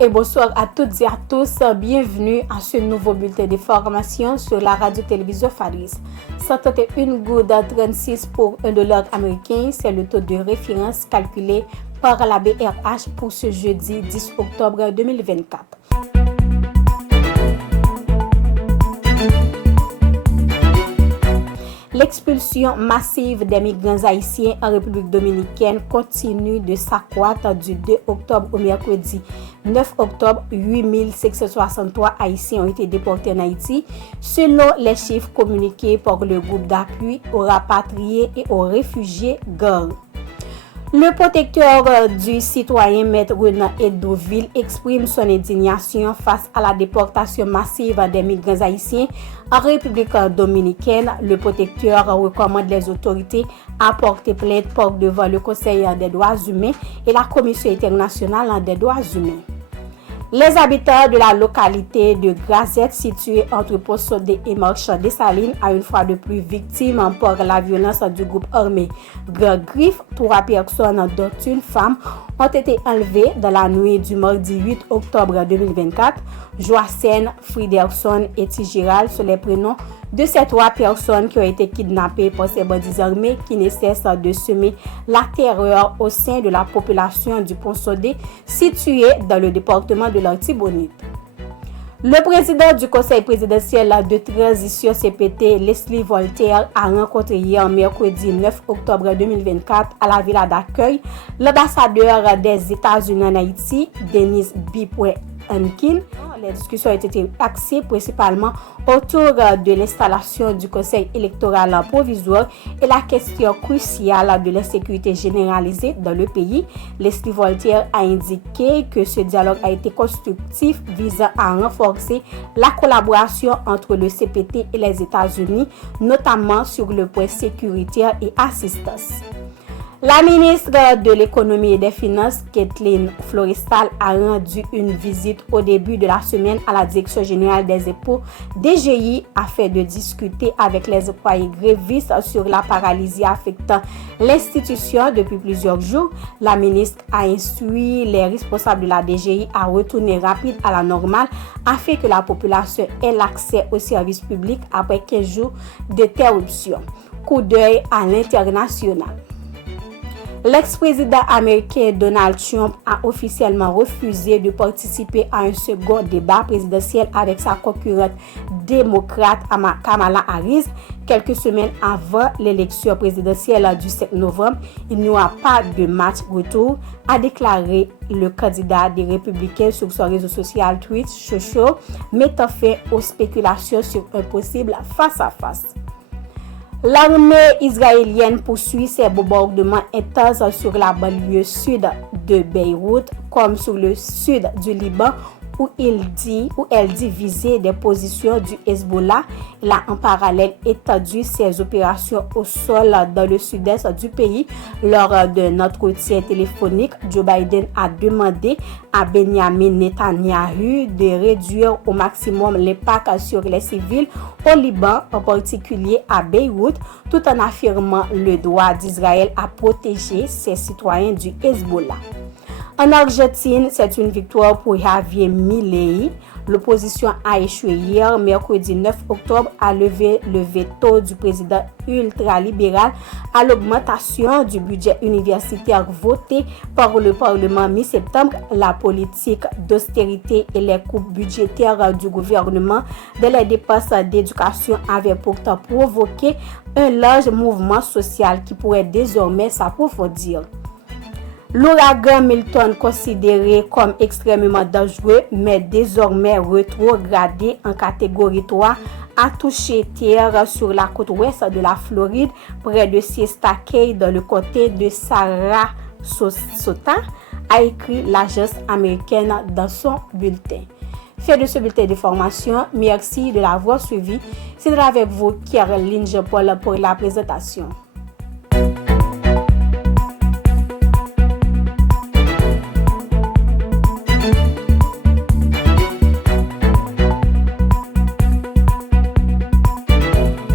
et bonsoir à toutes et à tous. Bienvenue à ce nouveau bulletin de formation sur la radio-télévision Fadris. 131 gouttes 36 pour $1 américain, c'est le taux de référence calculé par la BRH pour ce jeudi 10 octobre 2024. L'expulsion massive des migrants haïtiens en République dominicaine continue de s'accroître du 2 octobre au mercredi 9 octobre. 8563 Haïtiens ont été déportés en Haïti, selon les chiffres communiqués par le groupe d'appui aux rapatriés et aux réfugiés GAR. Le protecteur du citoyen Maître Renan Edoville exprime son indignation face à la déportation massive des migrants haïtiens en République dominicaine. Le protecteur recommande les autorités à porter plainte devant le Conseil des droits humains et la Commission internationale des droits humains. Les habitants de la localité de Grazette, située entre Pont-Sodé et Marchand-Dessalines, a une fois de plus victime par la violence du groupe armé Grand Griffe. 3 personnes, dont une femme, ont été enlevées dans la nuit du mardi 8 octobre 2024. Joacène, Friderson et Tigiral sont les prénoms de ces 3 personnes qui ont été kidnappées par ces bandits armés qui ne cessent de semer la terreur au sein de la population du Pont-Sodé, situé dans le département de l'Artibonite. Le président du Conseil présidentiel de transition CPT, Leslie Voltaire, a rencontré hier mercredi 9 octobre 2024 à la villa d'accueil l'ambassadeur des États-Unis en Haïti, Dennis B. Hankin. Les discussions ont été axées principalement autour de l'installation du Conseil électoral provisoire et la question cruciale de l'insécurité généralisée dans le pays. Leslie Voltaire a indiqué que ce dialogue a été constructif visant à renforcer la collaboration entre le CPT et les États-Unis, notamment sur le point sécuritaire et assistance. La ministre de l'Économie et des Finances, Kathleen Florestal, a rendu une visite au début de la semaine à la Direction générale des impôts DGI afin de discuter avec les employés grévistes sur la paralysie affectant l'institution depuis plusieurs jours. La ministre a instruit les responsables de la DGI à retourner rapide à la normale afin que la population ait l'accès aux services publics après 15 jours d'interruption. Coup d'œil à l'international. L'ex-président américain Donald Trump a officiellement refusé de participer à un second débat présidentiel avec sa concurrente démocrate Kamala Harris. Quelques semaines avant l'élection présidentielle du 5 novembre, il n'y aura pas de match retour, a déclaré le candidat des Républicains sur son réseau social Truth Social, mettant fin aux spéculations sur un possible face-à-face. L'armée israélienne poursuit ses bombardements intenses sur la banlieue sud de Beyrouth comme sur le sud du Liban où elle dit viser des positions du Hezbollah. Elle a en parallèle étendu ses opérations au sol dans le sud-est du pays. Lors d'un entretien téléphonique, Joe Biden a demandé à Benjamin Netanyahu de réduire au maximum l'impact sur les civils au Liban, en particulier à Beyrouth, tout en affirmant le droit d'Israël à protéger ses citoyens du Hezbollah. En Argentine, c'est une victoire pour Javier Milei. L'opposition a échoué hier, mercredi 9 octobre, à lever le veto du président ultralibéral à l'augmentation du budget universitaire voté par le Parlement mi-septembre. La politique d'austérité et les coupes budgétaires du gouvernement dans les dépenses d'éducation avaient pourtant provoqué un large mouvement social qui pourrait désormais s'approfondir. L'ouragan Milton, considéré comme extrêmement dangereux, mais désormais rétrogradé en catégorie 3, a touché terre sur la côte ouest de la Floride, près de Siesta Key, dans le comté de Sarasota, a écrit l'agence américaine dans son bulletin. Fin de ce bulletin d'information. Merci de l'avoir suivi. C'est avec vous, Caroline Jean-Paul, pour la présentation.